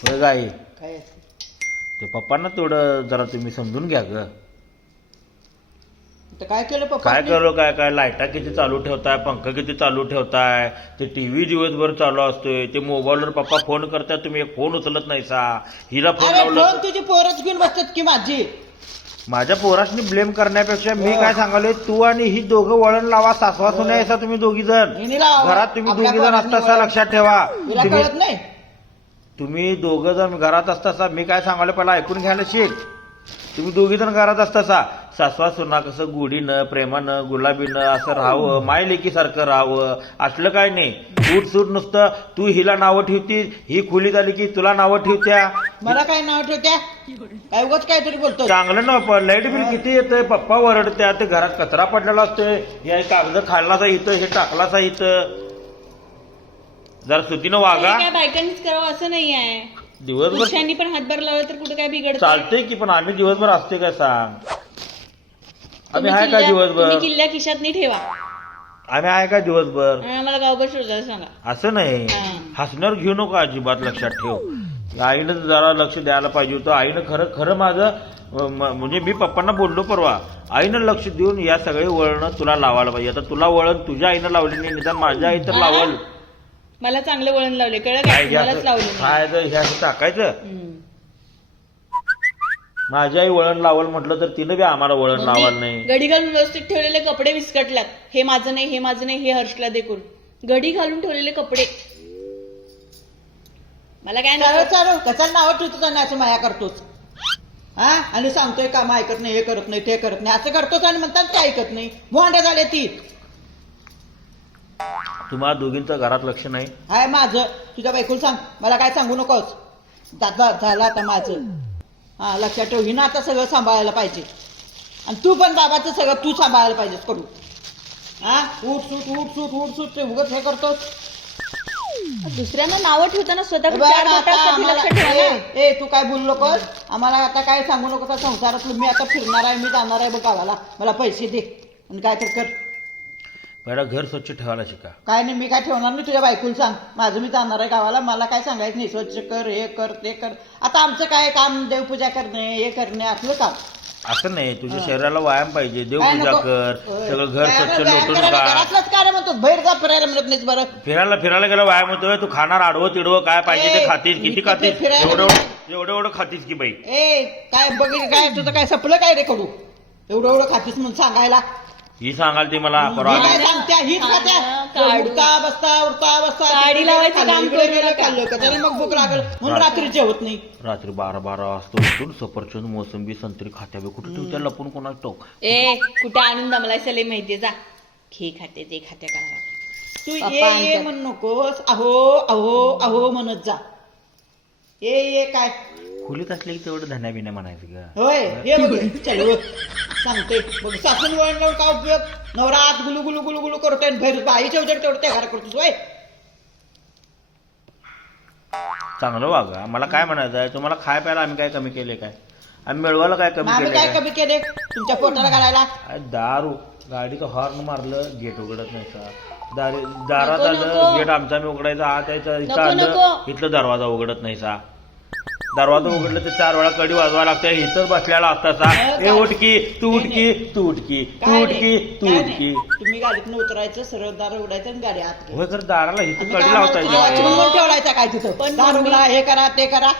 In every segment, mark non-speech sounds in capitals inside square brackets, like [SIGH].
होय गाई काय ते पप्पांना तेवढं जरा तुम्ही समजून घ्या ग. तर काय केलं पप्पा काय करू काय काय? लाईटा किती चालू ठेवताय? पंखा किती चालू ठेवताय? ते टीव्ही दिवसभर चालू असतोय. ते मोबाईलवर पप्पा फोन करताय तुम्ही एक फोन उचलत नाही सा. हिला फोन अरे लावलं फोन तुझी पोरच घेऊन बसतात की माझी? माझ्या पोरासनी ब्लेम करण्यापेक्षा मी काय सांगालोय तू आणि ही दोघं वळण लावा सासवा सुना यायचा तुम्ही दोघी जण. हिने लावा. घरात तुम्ही आपल्या दोघी जण असतासा वळण. लक्षात ठेवा. तुला तुम्ही कळत नाही? तुम्ही दोघं जण घरात असतासा मी काय सांगायला पहिला ऐकून घ्यायला शिक. तुम्ही दोघी जण घरात असतासा. सासवा सुना कसं गोडीनं प्रेमानं गुलाबीनं असं राहावं माय लेकीसारखं राहावं असलं काय नाही. सूट सूट नुसतं तू हिला नावं ठेवती ही खोलीत आली की तुला नावं ठेवत्या? मला काय नाव ठेवत्या? काय उगाच काहीतरी बोलतो चांगलं ना पण लाइट बिल किती येतंय पप्पा वरडत्या ते घरात कचरा पडलेला असतोय या कागद खाल्लासा इथं हे टाकलासा इथं. जरा सुतीनं वागा. काय बायकांनीच करावं असं नाही आहे. दिवसभर पुरुषांनी पण हातभार लावला तर कुठे काय बिघडत? चालतंय की पण आम्ही दिवसभर असते काय सांग? आम्ही आहे तुम्ही दिवसभर? किल्ल्या खिशात नाही ठेवा. आम्ही आहे काय दिवसभर? आणि मला गावभर शोधायला सांगा. असं नाही. हा. हसण्यावर घेऊ नको अजिबात लक्षात ठेव. आईनं जरा लक्ष द्यायला पाहिजे होतं. आईनं खरं खरं माझं अं, म- म्हणजे मी पप्पांना बोललो परवा. आईनं लक्ष देऊन या सगळे वळण तुला लावायला पाहिजे. आता तुला वळण तुझ्या आईनं लावली नाही निदान माझ्या आई तर? लावल. मला चांगलं वळण लावले कळलं काय मलाच लावलं टाकायचं. माझी आई वळण लावल म्हटलं तर तिनं बी आम्हाला वळण मम्मी, नाही. गडी घालून व्यवस्थित ठेवलेले कपडे विस्कटल्यात हे माझं नाही हे माझं नाही हे हर्षला देखून गडी घालून ठेवलेले कपडे. मला काय चालू नको चालू. कशाला नाव ठेवतो त्यांना? असं माया करतोच हा? आणि सांगतोय काम ऐकत नाही हे करत नाही ते करत नाही. असं करतोच आणि म्हणतात ते ऐकत नाही. मोंड्या झाले ती. तुम्हाला दोघींचं घरात लक्ष नाही. हाय माझं. तुझ्या बायकोला सांग. मला काय सांगू नकोस. दादा झालं आता माझं. हा लक्षात ठेव. हिनं आता सगळं सांभाळायला पाहिजे. आणि तू पण बाबाचं सगळं तू सांभाळायला पाहिजेस करू हा? उठ सूट उठ सूट उठ सूट. ते उगत हे करतोस. दुसऱ्यांना नावं ठेवताना स्वतः आता आम्हाला- ठेवा ना. ए ए, तू काय बोलू नकोस? आम्हाला आता काय सांगू नकोस? संसारातलं मी आता फिरणार आहे मी जाणार आहे बघ गावाला. मला पैसे दे. आणि काय तर कर. पहिला घर स्वच्छ ठेवायला शिका. काय नाही मी काय ठेवणार नाही तुझ्या बायकोला सांग. माझं मी जाणार आहे गावाला मला काय सांगायचं नाही. स्वच्छ कर हे कर ते कर. आता आमचं काय काम देवपूजा करणे हे करणे असलं काम. असं नाही तुझ्या शरीराला व्यायाम पाहिजे. देवपूजा नको? कर होय. सगळं घर काय स्वच्छ लोटून करायला काढ. घरातलंच काय म्हणतो बाहेर जा फिरायला म्हणत नाहीस बरं. फिरायला फिरायला गेला व्यायाम होतोय तू खाणार आडवं तिडवं काय पाहिजे ते ए, खातीस मी किती खातीस? फिरायला एवढं. एवढं एवढं एवढं खातीस की बाई. ए काय बघितलं काय? तुझं काय सपलं काय रे कडू? एवढं एवढं खातीस म्हणून सांगायला? ही सांगाल ती मला परवा. काय सांगत्या हीच खात्या काढू. उठता बसता उठता बसता काडी तिकडे लावायचं खाल्लं, काम इकडे करू गेलं, नका. खाल्लं का? त्याने मग भूक लागल. म्हणून. रात्री जेवत नाही. रात्री बारा बारा वाजता उठून सफरचंद मोसंबी संत्री खात्या बे. कुठे ठेवत्या लपून कोणाला टोक ए कुठे आणून दमलाय सले माहितीये जा. खे खाते ते खाते करा तू पप्पा ये ये आणतात. म्हण नकोस. अहो अहो अहो म्हणत जा. ये ये काय? खोलीत असले की तेवढं धन्या बिन्या म्हणायचं ग. होय ये बघ. [LAUGHS] चल. सांगते. बघ सासून वळण लावून काय उपयोग? नवरा आत गुलू गुलू गुलू गुलू करतोय बाहेर बाईच्या उजेड तेवढं त्या घरात करतोस होय. चांगलं वागा. मला काय म्हणायचं आहे? तुम्हाला खाय प्यायला आम्ही काय कमी केले काय? आम्ही मिळवायला काय मग कमी आम्ही केले काय कमी केले? तुमच्या पोटाला घालायला? दारू. गाडीचं हॉर्न मारलं गेट उघडत नाही का? दारी दारात नको, आलं नको. गेट आमचा मी उघडायचा आत यायचं इथं नको, आलं नको. इथलं दरवाजा उघडत नाही सा. दरवाजा उघडलं तर चार वेळा कडी वाजवा लागते. इथं बसलेला असता सा अं, ए? उठकी तू उठकी तू उठकी तू उठकी तू उठकी. तुम्ही गाडीतनं उतरायचं सरळ दार उघडायचं आणि गाडी आत. होय दाराला इथं कडी लावता चिमून ठेवलायचा काय तिथं? पण हे करा ते करा.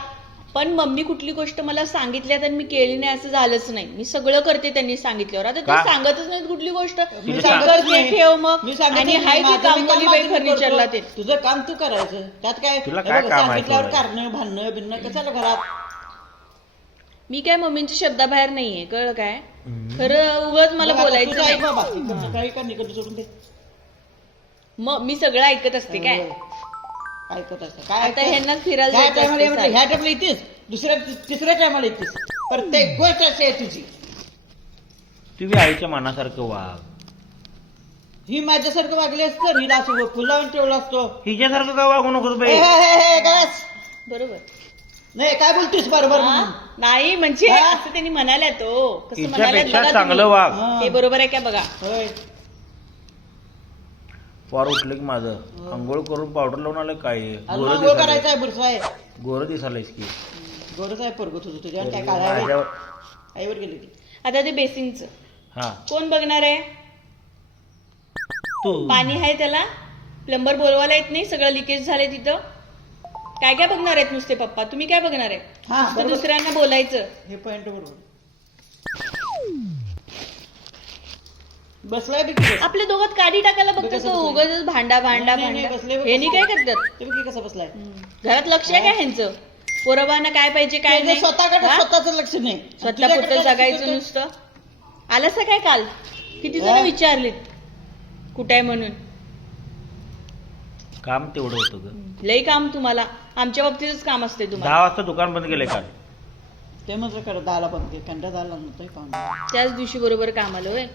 पण मम्मी कुठली गोष्ट मला सांगितल्यात आणि मी केली नाही असं झालंच नाही. मी सगळं करते त्यांनी सांगितल्यावर. आता का? ते सांगतच नाहीत कुठली गोष्ट. मी सांगत नाही. ठेव मग. मी सांगत आणि नाही. हाय ती माझं मी कामवाली काम बाई माझं मी फर्निचरला करतो. ते. तुझं काम तू करायचं. त्यात काय तुला हे काय बघ, काम आहे सांगितल्यावर तुला? कारणं भांडणं भिन्न कशाला घरात? मी काय मम्मींच्या शब्दाबाहेर नाहीये कळलं काय? खरं उगाच मला बघ बोलायचं तुझं ऐक नाही. बाबा. इकडचं काही का निकडं सोडून दे. मग मी सगळं ऐकत असते काय? ऐकत असतं काय आता? ह्यांना फिरायला ह्या जायचं टायमाला असते ह्या टायमाला येतेस दुसऱ्या तिसऱ्या टायमाला येतेस प्रत्येक गोष्ट अशी आहे तुझी तुम्ही आईच्या मनासारखं वाघ ही माझ्यासारखं वागली असतं तर हिला असं फुलावून ठेवलं असतो हिच्यासारखं काय वागू नकोस हे, बाई हे, हे, हे, गस. बरोबर नाही काय बोलतीस बरोबर हा? म्हणून? नाही म्हणजे हा? असं त्यांनी म्हणाल्या तो कसं म्हणाल्यात हिच्यापेक्षा बघा चांगलं तुम्ही. वाघ हा. बरोबर आहे काय बघा होय पोर उठलं की माझं. आंघोळ करून पावडर लावून आलं काय? गोरं आंघोळ करायचं दिसायला आहे बुरसा आहे गोरं दिसायलायस की. गोरच आहे पोरग तुझं तुझ्या? काय काढायला माझ्यावर- आईवर गेली आता ते बेसिनचं. हा. कोण बघणार आहे? तू. पाणी आहे त्याला. प्लंबर बोलवायला येत नाही सगळं लिकेज झालंय तिथं. काय काय बघणार आहेत नुसते पप्पा? तुम्ही काय बघणार आहे? हा नुसतं बरोबर. दुसऱ्यांना बोलायचं. हे पॉइंट बरोबर. बसलाय बी की बस. आपल्या दोघात काढी टाकायला बघतो तो बसलाय? उगाच भांडा भांडा नाही, नाही, भांडा. बसले बघ. हे. काय करतात? ते की कसा बसलाय? घरात लक्ष आहे का ह्यांचं? पोरबांना काय पाहिजे काय नाही? स्वतःकडे हा? स्वतःच लक्ष नाही. स्वतः तुझ्याकडे पुरतं लक्ष जगायचं. नुसतं? आलंस काय काल? किती जण हा? विचारलीत? कुठे आहे म्हणून? काम तेवढं होतं ग. लई काम तुम्हाला. आमच्या बाबतीतच काम असते तुम्हाला. दहा वाजता दुकान बंद केलंय काल. ते मात्र खरं दहाला बघते कंटा दहाला नव्हतंय काम. त्याच दिवशी बरोबर काम आलं होय.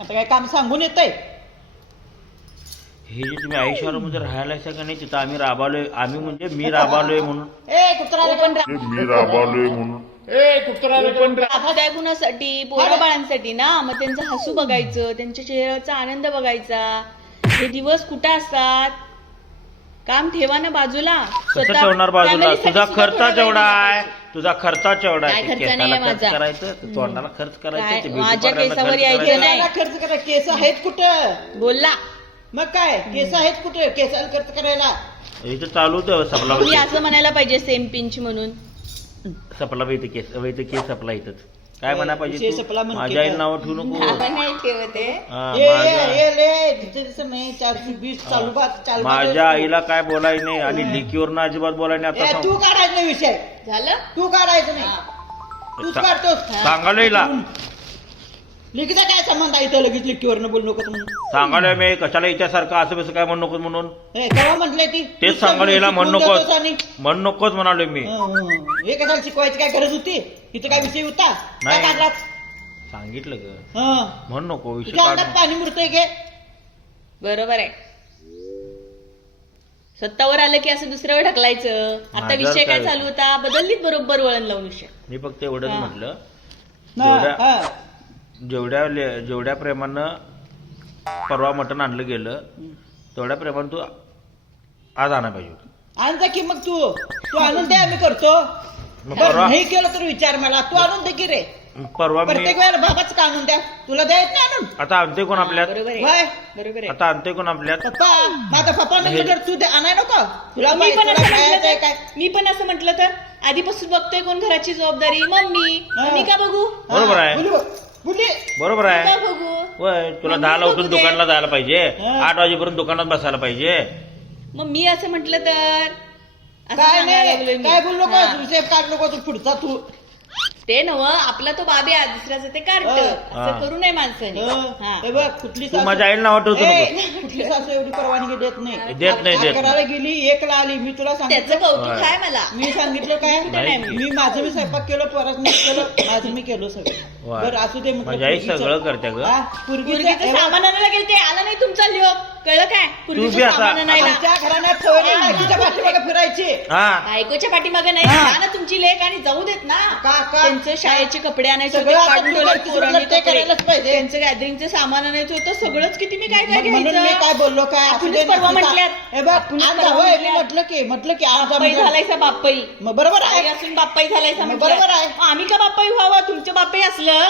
आता काय काम सांगून येतंय? हे जे तुम्ही आयुष्यामध्ये राहायला आहे का नाही तिथं आम्ही राबालोय. आम्ही म्हणजे मी राबालोय म्हणून. ए कुत्रा तो पण मी राबालोय म्हणून. राधा गुणासाठी पोरा बाळांसाठी ना मग त्यांचं हसू बघायचं त्यांच्या चेहऱ्याचा आनंद बघायचा. हे दिवस कुठं असतात? काम ठेवा ना बाजूला. कसं स्वतः ठेवणार बाजूला? family साठी तुझा सुद्धा खर्च थोडा वेळ जेवढा आहे. तुझा खर्च जेवढा काय आहे खर्च केसाला माझा. करायचं ते तोंडाला खर्च काय? करायचं ते beauty माझ्या parlor ला केसावर खर्च यायचं करायचं. नाही. केसाला खर्च करा केस आहेत कुठं. बोलला मग काय केस आहेत कुठे केसाला खर्च करायला इथं चालू होतं सपला तुम्ही असं म्हणायला पाहिजे सेम पिंच म्हणून सपला इथं केस इथं केस सपला इथंच काय म्हणा पाहिजे तू? माझ्या आईला केलं. नाव ठेवू नको. नाही ठेवते हा, माझ्या- ये ले तिथे दिसत नाही चारशे वीस चालू बा चालू बा- माझ्या आईला काय बोलाय नाही आणि लिकीवरनं अजिबात बोलाय नाही ए, आता तू सांग- काढायचं नाही विषय. झालं? तू काढायचं नाही. तूच सा- काढतोस सांगालोय हिला लिखीचा काय संबंध आहे इथं लगेच लिखीवरनं बोलू नको म्हणून? सांगालोय मी कशाला हिच्यासारखं असं कसं काय म्हणू नकोस म्हणून? ए, केव्हा म्हटलंय ती? तेच सांगालोय हिला शिकवून म्हणू नकोस. देतोस आणि? म्हणू नकोस म्हणालोय मी. हं, हं. हे. कशाला शिकवायची काय गरज होती? इथं काय विषय होता? काय नाही. सांगितलं ग. हं. म्हणू नको विषय तुझ्या काढ अंगात पाणी मुरतंय गे. बरोबर आहे. सत्तावर आलं की असं दुसऱ्यावर ढकलायचं. आता विषय काय काय? चालू होता? बदललीत बरोबर वळण लावून विषय. मी फक्त एवढंच हा. म्हटलं. जेवढ्या हा. जेवढ्या ले- जेवढ्या प्रेमानं परवा मटण आणलं गेलं तेवढ्या प्रेमानं तू आज आणा पाहिजे होतं. आण जा की मग तू. तू आणून दे आम्ही करतो. मग बरं परवा नाही केलं तर विचार मला. तू आणून दे की रे. परवा मी प्रत्येक वेळेला बाबाच का आणून द्या? तुला द्या येत नाही आणून. आता आणते कोण आपल्यात? बरोबर आहे. वय बरोबर आहे. आता आणते कोण आपल्यात? पप्पा माझा पप्पा हे- नंतर तू दे आणाय नको. तुला मी पण असं म्हटलं आहे तर काय मी पण असं म्हटलं तर आधीपासून बघतोय कोण घराची जबाबदारी. मम्मी हा. मी का बघू? बरोबर आहे. बोलू. बरोबर आहे वय तुला दहाला उठून. दुकानला जायला पाहिजे. आठ वाजेपर्यंत दुकानात बसायला पाहिजे मग मी असं म्हटलं तर असं काय सांगायला लागलोय नाही मी. काय बोललो हा. का विषय काढ नको तू पुढचा तू ते नव आपला तो बाबे आहे दुसऱ्याचं ते काढत. असं. करू नये माणसाने हं, हा. हे बघ कुठली तू सासू- माझ्या आईला नाव ठेवतो ए, नको कुठली सासू एवढी परवानगी देत नाही देत नाही, देत करायला नाही. गेली एक ला आली मी तुला त्याचं सांगितलं कौतुक. आहे मला मी सांगितलं काय नाही. मी माझं मी स्वयंपाक केलं परत मी केलं माझं मी केलं सगळं. बरं असू दे म्हटलं माझी आई सगळं करते ग हा, पूर्वीचं सामान आणायला गेले ते आलं नाही तुमचा लिओ कळलं काय बी आमच्या घराण्यात सवय नाही, बायकोच्या पाठीमागे फिरायची हा बायकोच्या पाठीमागे नाही हा. जा ना तुमची लेख आणि जाऊ देत ना का का त्यांचं शाळेचे कपडे आणायचे होते पोरांनी ते कपडे. करायलाच पाहिजे. त्यांचं गॅदरिंगचं सामान आणायचं होतं सगळंच किती मी काय काय म्हणून मी घ्यायचं काय बोललो काय असू दे परवा म्हटल्यात. हे बघ आपणच आज परवा जावं, मी म्हटल्यात. म्हटलं की म्हटलं की आज बाप्पाई आमच्या- झालायचा बाप्पाई मग बरोबर आई आहे असून बाप्पाई झालायचा मग म्हटलं. बरोबर आहे. आम्ही का बाप्पाई व्हावं तुमचं बाप्पाई असलं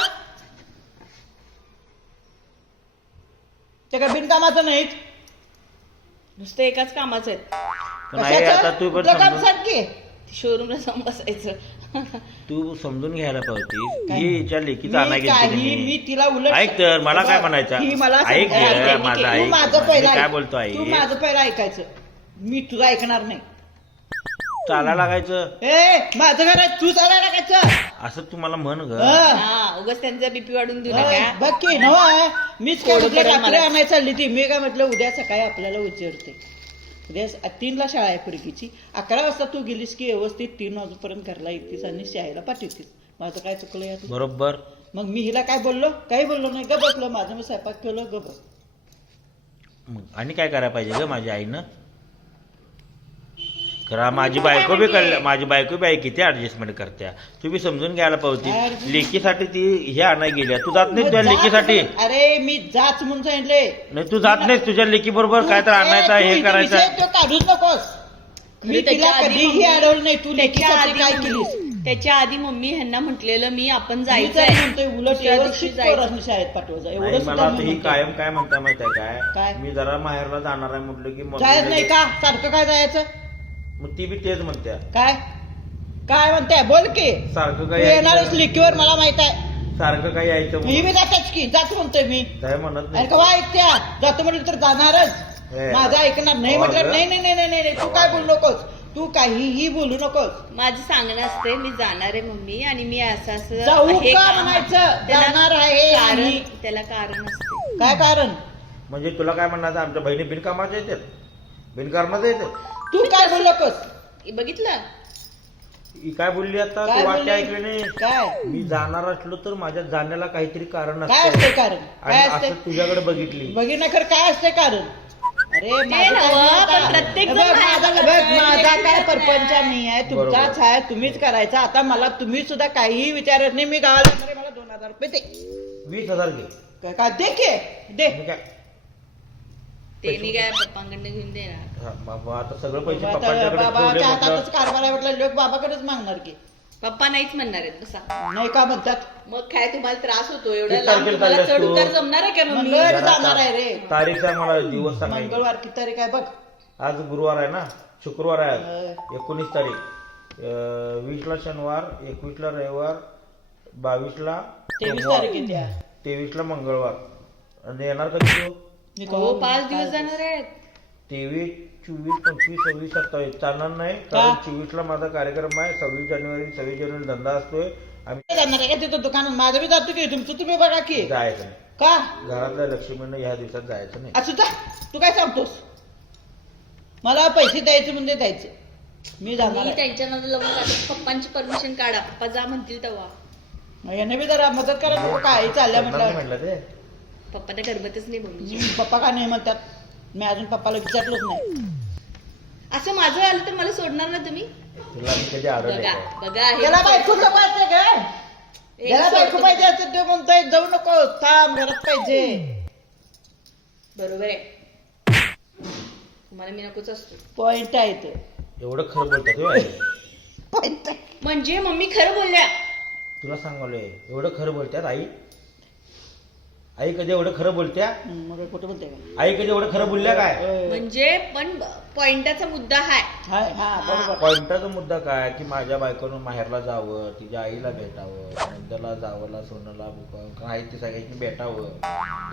ते काय बिनकामाचं नाही नुसतं एकाच कामाचं आहे पण आई आता तू पण समजून शोरूमला जाऊन बसायचं तू समजून घ्यायला पाहिजे? ही हिच्या लेकीचा मी काही मी तिला उलट ऐक तर, मला काय म्हणायचं? ही मला ऐक. माझं तू ऐक. माझं मी पहिलं काय ऐक. बोलतो आई? तू माझं पहिलं ऐकायचं मी तुझं ऐकणार नाही चालायला लागायचं. ए माझं घर आहे तू चालायला लागायचं. असं तू मला म्हण ग हं. हा उगाच त्यांचा बीपी वाढून देऊ नका. बघ की नवा मीच काय कोड म्हटलं पडेल रात्री मला. आणायला चालली ती मी काय म्हटलं उद्या सकाळी आपल्याला उचलते. उद्या स- तीनला शाळा आहे पुरकीची अकरा वाजता तू गेलीस की व्यवस्थित तीन वाजेपर्यंत घरला येतीस आणि शाळेला पाठवतीस. माझं काय चुकलं यात? बरोबर. मग मी हिला काय बोललो? काही बोललो नाही. ग बसलो. माझं मी स्वयंपाक केलं ग बस. मग आणि काय करायला पाहिजे ग माझ्या आईनं? खरा माझी बायको बी कळलं माझी बायको बी आहे किती ऍडजस्टमेंट करत्या. तू बी समजून घ्यायला पाहिजे लेकीसाठी ती हे आणाय गेल्या तू जात नाही तुझ्या लेकीसाठी? अरे मी जाच म्हणून सांगितले नाही तू जात नाहीस तुझ्या लेकी बरोबर काय तर आणायचं तू हे करायचं काढूच नकोस. मी तिला आधी कधीही अडवलं नाही तू लेकीसाठी आधी काय केलीस? त्याच्या आधी मम्मी ह्यांना म्हटलेलं मी आपण जायचं तर आहे. म्हणतोय उलट शाळेत पाठवायचं. नाही एवढं मला ही. कायम काय म्हणता माहिती आहे काय? मी जरा माहेरला जाणार आहे म्हटलं की जायच नाही का? सारखं काय जायचं? मग ती बी तेच म्हणत्या. काय? काय म्हणते बोल की. सारखं तू काय येणारच यायचं लिकीवर मला माहीत आहे. सारखं काय यायचं मी म्हणून. बी जातच की. जात म्हणतोय मी. काय म्हणत अरे नाही कवा ऐकत्या? जातो म्हटलं तर जाणारच. हे. माझं ऐकणार नाही म्हटलं. नाही नाही नाही नाही नाही, नाही. तू काय बोलू नकोस. तू काहीही बोलू नकोस. माझं सांगणं असते मी जाणार आहे मम्मी आणि मी असं असं जाऊ का काम. म्हणायचं? त्याला जाणार आहे कारण आणि- त्याला कारण असते काय कारण? म्हणजे तुला काय म्हणायचं आमच्या बहिणी बिनकामाच्या येतात. बिनकारणाच्या येतात. तू काय बोलू नकोस हे बघितलं? ही काय बोलली आता? काय तू वाक्य? ऐकले नाही? काय? मी जाणार असलो तर माझ्या जाण्याला काहीतरी कारण काय असतं असते कारण? काय असते असं तुझ्याकडे बघितली. बघितलं खरं काय असते कारण? अरे माझं काय नव्हं, नाही पण आता. प्रत्येक हे जण माझा काय परपंच नाही. आहे बरोबर. तुमचाच आहे तुम्हीच करायचा. आता मला तुम्ही सुद्धा काहीही विचारत नाही मी गावाला जाणार आहे, मला दोन हजार रुपये दे. वीस हजार घे. काय- काय? दे की. दे. काय ते मी काय पप्पांकडनं घेऊन देणार. हा, बाबा आता सगळं पैसे आता पप्पांच्याकडे ठेवले बाबाच्या म्हटलं. हातातच कारभार आहे म्हटलं लोक बाबाकडेच मागणार की. पप्पा नाहीच म्हणणार आहेत बसा. नाही का म्हणतात? मग काय तुम्हाला त्रास होतो एवढं किती लांब? तारखेला तुम्हाला चालल्यास चढ तू? उतार जमणार आहे का मम्मी मंगळवारी जरा जाणार आता आहे रे. तारीख सांग मला दिवस सांगायचे मंगळवार किती तारीख आहे बघ. आज गुरुवार आहे ना? शुक्रवार आहे आज. एकोणीस तारीख. अं, वीसला शनिवार एकवीसला रविवार बावीसला तेवीस तारीख येते आज. तेवीसला मंगळवार. आणि येणार कधी तू? हो पाच दिवस काय- जाणार आहेत. तेवीस चोवीस पंचवीस सव्वीस सत्तावीस. चालणार नाही कारण चोवीसला माझा कार्यक्रम आहे. सव्वीस जानेवारी सव्वीस जानेवारी धंदा असतोय. आम्ही जाणार आहे का तिथं दुकानात? माझं बी जातो की तुमचं तुम्ही बघा की. जायचं नाही. का? घरातल्या लक्ष्मीनं ह्या दिवसात जायचं नाही. असं जा तू काय सांगतोस? मला पैसे द्यायचे म्हणजे द्यायचे. मी जाणार मी आहे. त्यांच्या लावून आता पप्पांची परमिशन काढा. पप्पा जा म्हणतील तेव्हा. मग याने बी जरा मदत करा. नको काय चालल्या नाही म्हटलं म्हटलं ते. पप्पा तर गरबतच नाही हम्म, पप्पा का नाही म्हणतात? मी अजून पप्पाला विचारलंच नाही. असं माझं आलं तर मला सोडणार ना तुम्ही? तुला मी कधी आडवलं बघा नाही. बघा हे त्याला बायको नको असते का एक त्याला बायको सोडतो. पाहिजे असते ते म्हणतोय जाऊ नको थांब घरात पाहिजे. बरोबर आहे. तुम्हाला मी नकोच असतो. पॉइंट आहे ते. एवढं खरं बोलतात होय. पॉइंट म्हणजे मम्मी खरं बोलल्या. तुला सांगवलंय एवढं खरं बोलत्यात आई. आई कधी एवढं खरं बोलत्या? हम्म, मग कुठं का? आई कधी एवढं खरं बोलल्या काय. म्हणजे पण पॉइंटाचा मुद्दा हाय. हाय, हा बरोबर. पॉइंटाचा मुद्दा काय? की माझ्या बायकोनं माहेरला जावं तिच्या आईला भेटावं नंदला जावंला सोनला बुकावं आहे ते सगळ्यांनी भेटावं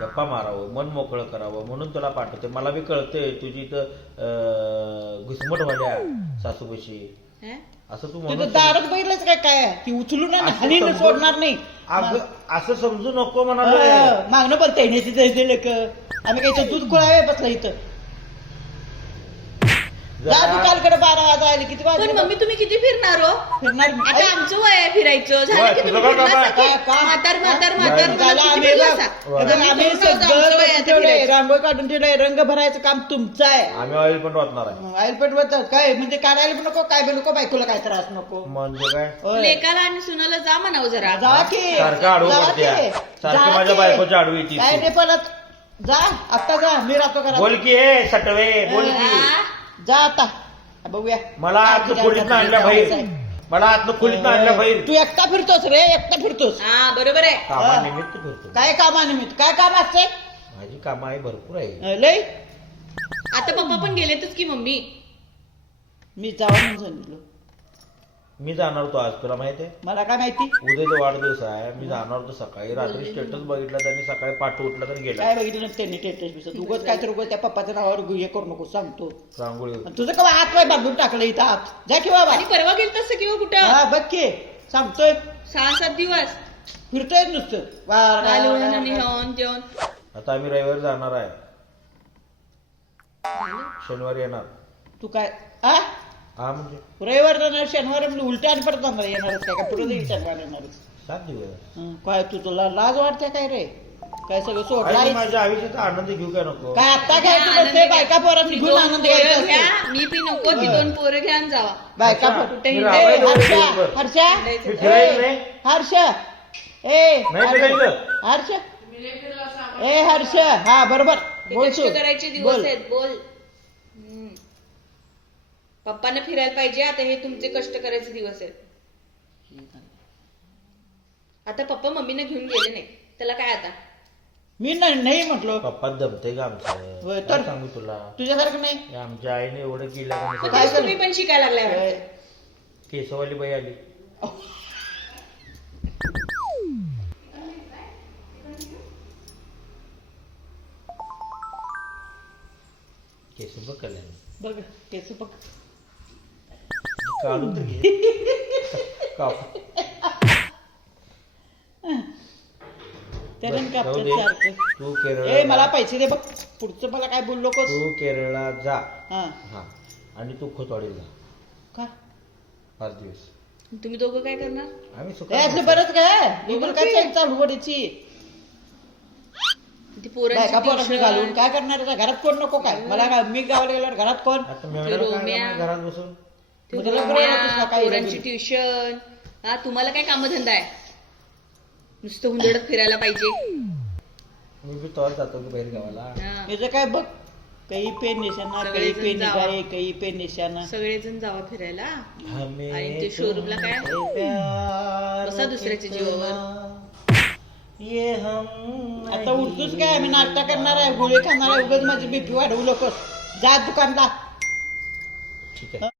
गप्पा मारावं मन मोकळं करावं म्हणून तुला पाठवते मला बी कळतंय तुझी इथं अं, घुसमट व्हाल्या सासूबशी? असं तू दारात बघितलंच काय काय आहे? ती उचलून आणि असं हाणीनं समजून- सोडणार नाही अगं असं समजू नको म्हणाले अं, मागणं पण त्याने तिथे लेक आम्ही काही इथं दूध कुळावे बसला इथं जा बारा वाजा आले किती पण वाजले मम्मी तुम्ही किती फिरणार हो फिरणार मी. आता आमचं वय आहे फिरायचं झालं वय, की तुझं तुम्ही काय काम फिरलासा आहे? की? का- का- म्हातार म्हातार झालं आम्ही बघ. आमचं वय आहे आता. रांगोळी काढून ठेवलंय रंग भरायचं काम तुमचं आहे. आम्ही ऑइल पण वाचणार आहे. आईल पण काय म्हणजे काढायला पण नको काय बी नको बायकोला काय त्रास नको. म्हणजे काय? होय. लेकाला आणि सुनाला जा म्हणावं जरा. जा की सारखं आडवं जा पडत्या. की. सारखं जा माझ्या की. बायकोच्या आडवी येते. काय नाही पडत. जा आता जा मी राहतो बोल की हे सटवे बोल की. हा? जा आता. बघूया. मला आतनं खोलीत आणल्या बाहेर. मला आतनं खोलीत आणल्या बाहेर. तू एकटा फिरतोस रे एकटा फिरतोस. हा बरोबर आहे. कामानिमित्त फिरतो. काय कामानिमित्त? काय काम असते माझी कामं आहे भरपूर आहे. लय. आता पप्पा पण गेलेतच की मम्मी? मी जावा म्हणून सांगितलं. मी जाणार होतो आज तुला माहिती आहे? मला काय माहिती? उद्याचा वाढदिवस आहे मी जाणार होतो सकाळी. रात्री स्टेटस बघितलं त्यांनी सकाळी पाठ उठला तर गेला. काय बघितलं त्यांनी टेटस बिसत उगत काय तर उगत त्या पप्पाच्या नावावर हे करू नको सांगतो. रांगोळी. आणि तुझं का हात पाय बांधून टाकलं इथं आत जा की बाबा. आणि परवा गेल तसं किंवा कुठं? हा बघ की. सांगतोय. सहा सात दिवस. फिरतोय नुसतं. घालून आणि. ह्यावून त्योन. आता आम्ही रविवारी जाणार आहे. शनिवारी येणार. तू काय आ? हा म्हणजे? रविवार जाणार शनिवार म्हणजे उलट्या आणि परत जाणार येणारच काय का? पुढे जाईल शनिवार येणारच सात दिवस. हं, काय तू तुला लाज वाटते काय रे? काय सगळं आई, सोडलाय माझ्या आयुष्याचा आनंद घेऊ काय नको? काय आता आनंद नसते घ्या. बायका पोरांनी ती घेऊन दोन आनंद पोरं घ्या. असते. मी बी नको ती दोन पोरं घ्या आणि जावा. बायका पोर- मी. ए, हर्षा बरोबर. हर्षा मी फिरायला नाही. हर्ष ए नाही फिरायचं. हर्ष. ए हर्ष हा बरोबर बोल कष्ट. करायचे दिवस बोल. आहेत बोल हम्म. पप्पांना फिरायला पाहिजे आता हे तुमचे कष्ट करायचे दिवस आहेत आता पप्पा मम्मीने घेऊन गेले नाही त्याला काय आता मी नाही नाही म्हटलो पप्पा दमते का आमचं होय, काय तर. सांगू तुला तुझ्यासारखं नाही हे आमच्या आईने एवढं केलं का मग नाही? काय तुम्ही पण शिकायला लागलाय. वाटतं. केसवाली बाई आली [LAUGHS] केस बघ कल्याण बघ केस बघ काढून तर घे. काप. त्यानं जाऊ दे. तू मला पैसे दे बघ. पुढचं मला काय बोललो नकोस. तू केरळला जा. हा. हा. आणि तू खोतवाडीला जा. का? पाच दिवस. तुम्ही दोघं काय करणार? आम्ही ए, सुखात असलं बरंच काय? इकडं काय? चालू वडीची? ती बायका पोरांनी पोरांची घालून काय करणार आता? घरात कोण नको काय मला काय मी गावाला गेल्यावर घरात कोण आता मेवण्याला काय रोम्या. करणार घरात बसून मग ना पोरांची. ट्युशन हा तुम्हाला काय कामधंदा आहे नुसतं हुंदडत फिरायला पाहिजे मी बी तोच जातो की बाहेर गावाला हा. याचं काय बघ काही पे निशाणा काही सगळेजण पे जावा. निघाये काही पे निशाणा सगळेजण जावा फिरायला हमें आणि ते शोरूमला काय? तुमसे प्यार बसा दुसऱ्याच्या कितना, जीवावर. ये हम आता उठतोच काय? मी नाश्ता करणार आहे गोळी खाणार आहे उगाच माझी बीपी वाढवू नकोस. जा दुकानला. ठीक आहे.